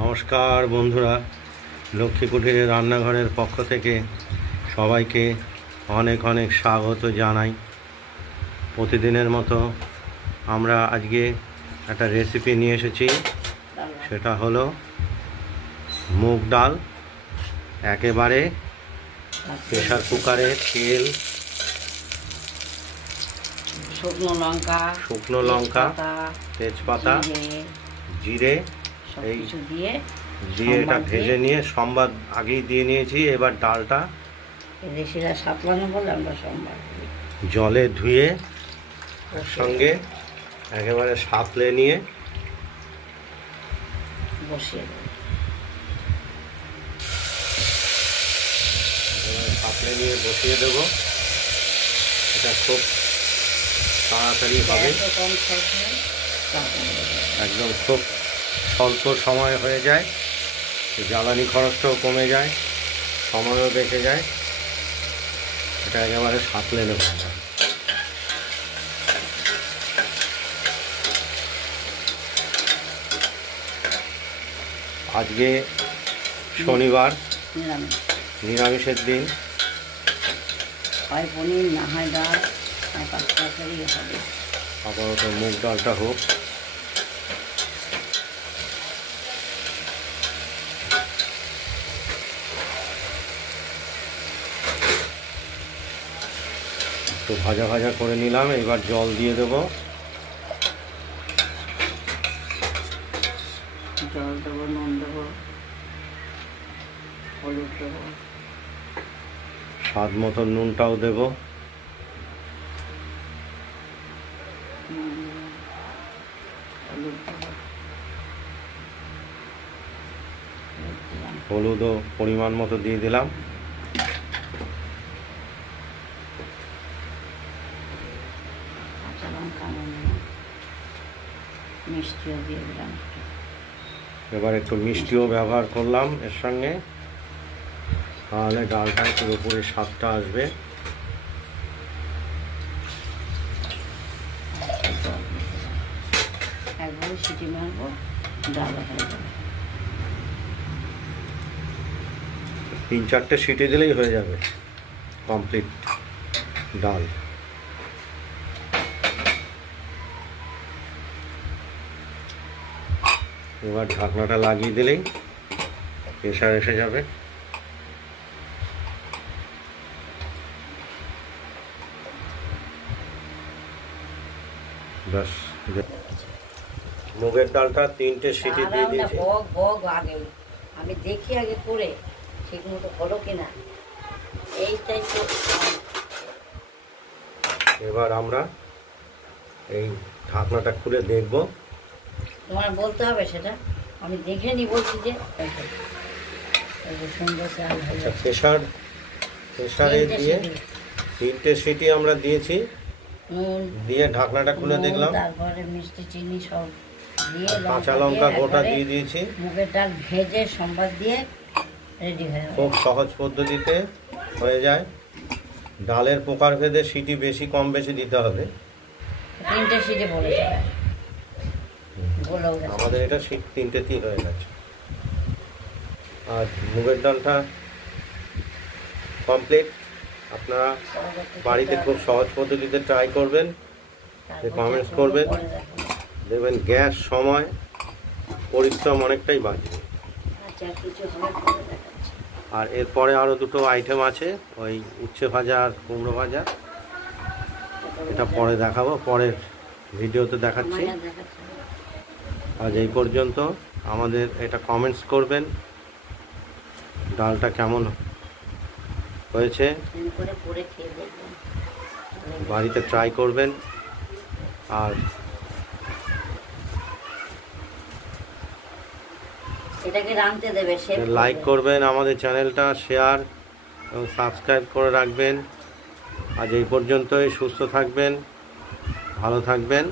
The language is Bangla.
নমস্কার বন্ধুরা, লক্ষ্মী কুটিরের রান্নাঘরের পক্ষ থেকে সবাইকে অনেক অনেক স্বাগত জানাই। প্রতিদিনের মতো আমরা আজকে একটা রেসিপি নিয়ে এসেছি, সেটা হলো মুগ ডাল। একেবারে প্রেসার কুকারে তেল, শুকনো লঙ্কা, তেজপাতা, জিরে এই দিয়ে এটা ভেজে নিয়ে সম্বাদ আগেই দিয়ে নিয়েছি। এবার ডালটা জলে ধুয়ে সঙ্গে একেবারে সাঁতলে নিয়ে বসিয়ে দেবো। এটা খুব তাড়াতাড়ি হবে, একদম খুব স্বল্প সময় হয়ে যায়, জ্বালানি খরচটাও কমে যায়, সময়ও বেঁচে যায়। এটা একেবারে সাঁতলে নেব। আজকে শনিবার, নিরামিষের দিন। হয় পনির, না হয় ডাল, হবে। আপাতত মুগ ডালটা হোক। একটু ভাজা ভাজা করে নিলাম, এবার জল দিয়ে দেবো। জল দেবো, নুন দেবো, হলুদ দেবো, স্বাদ মতো নুনটাও দেবো। হলুদও পরিমাণ মতো দিয়ে দিলাম। মিষ্টিও দিয়ে দিলাম। এবার একটু মিষ্টিও ব্যবহার করলাম এর সঙ্গে, তাহলে ডালটা পুরোপুরি স্বাদটা আসবে। একবারে সিটি মারবো, ডাল হয়ে যাবে। 3-4টে সিটি দিলেই হয়ে যাবে কমপ্লিট ডাল। এবার ঢাকনাটা লাগিয়ে দিলেই প্রেসার এসে যাবে। ব্যাস, মুগের ডালটা 3টে সিটি দিয়ে দিয়েছি। আগে আমি দেখি আগে করে ঠিক মতো হলো কিনা, এইটাই তো। এবার আমরা এই ঢাকনাটা খুলে দেখব। তোমার বলতে হবে সেটা, আমি দেখে নি বলছি যে সুন্দর। আচ্ছা, প্রেসারে দিয়ে 3টে সিটি আমরা দিয়েছি, দিয়ে ঢাকনাটা খুলে দেখলাম। তারপরে মিষ্টি, চিনি সব দিয়ে, কাঁচা লঙ্কা গোটা দিয়ে দিয়েছি। মুগের ডাল ভেজে সম্বাদ দিয়ে রেডি হয়ে যাবে। খুব সহজ পদ্ধতিতে হয়ে যায়। ডালের প্রকার ভেদে সিটি বেশি কম বেশি দিতে হবে। 3টে সিটি বলেছে, আমাদের এটা 3টেতেই হয়ে গেছে। আর মুগের ডালটা কমপ্লিট। আপনারা বাড়িতে খুব সহজ পদ্ধতিতে ট্রাই করবেন, কমেন্টস করবেন, দেখবেন গ্যাস, সময়, পরিশ্রম অনেকটাই বাঁচবে। আর এরপরে আরও 2টো আইটেম আছে, ওই উচ্ছে ভাজা আর কুমড়ো ভাজা। এটা পরে দেখাবো, পরের ভিডিওতে দেখাচ্ছি। আজ এই পর্যন্ত। আমাদের এটা কমেন্টস করবেন ডালটা কেমন হয়েছে, বাড়িতে ট্রাই করবেন। আর লাইক করবেন, আমাদের চ্যানেলটা শেয়ার এবং সাবস্ক্রাইব করে রাখবেন। আজ এই পর্যন্তই। সুস্থ থাকবেন, ভালো থাকবেন।